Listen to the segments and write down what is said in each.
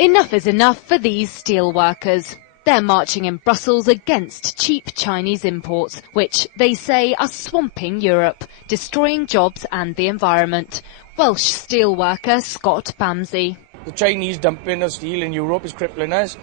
Enough is enough for these steel workers. They're marching in Brussels against cheap Chinese imports, which they say are swamping Europe, destroying jobs and the environment. Welsh steel worker Scott Bamsey. The Chinese dumping of steel in Europe is crippling us,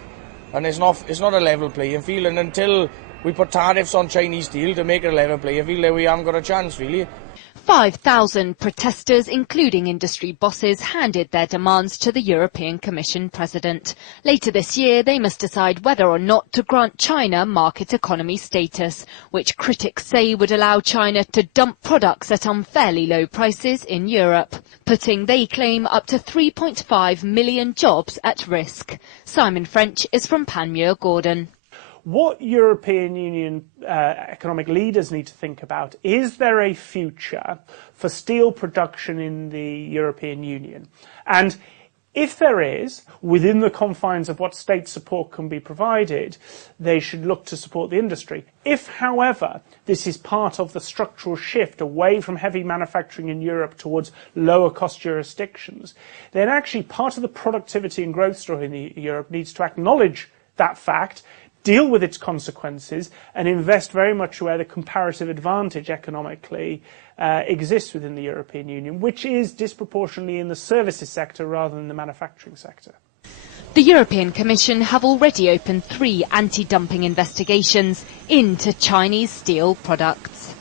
and it's not a level playing field, and until we put tariffs on Chinese steel to make it a level playing field, we haven't got a chance, really. 5,000 protesters, including industry bosses, handed their demands to the European Commission President. Later this year, they must decide whether or not to grant China market economy status, which critics say would allow China to dump products at unfairly low prices in Europe, putting, they claim, up to 3.5 million jobs at risk. Simon French is from Panmure Gordon. What European Union economic leaders need to think about, is there a future for steel production in the European Union? And if there is, within the confines of what state support can be provided, they should look to support the industry. If, however, this is part of the structural shift away from heavy manufacturing in Europe towards lower cost jurisdictions, then actually part of the productivity and growth story in Europe needs to acknowledge that fact, deal with its consequences, and invest very much where the comparative advantage economically exists within the European Union, which is disproportionately in the services sector rather than the manufacturing sector. The European Commission have already opened 3 anti-dumping investigations into Chinese steel products.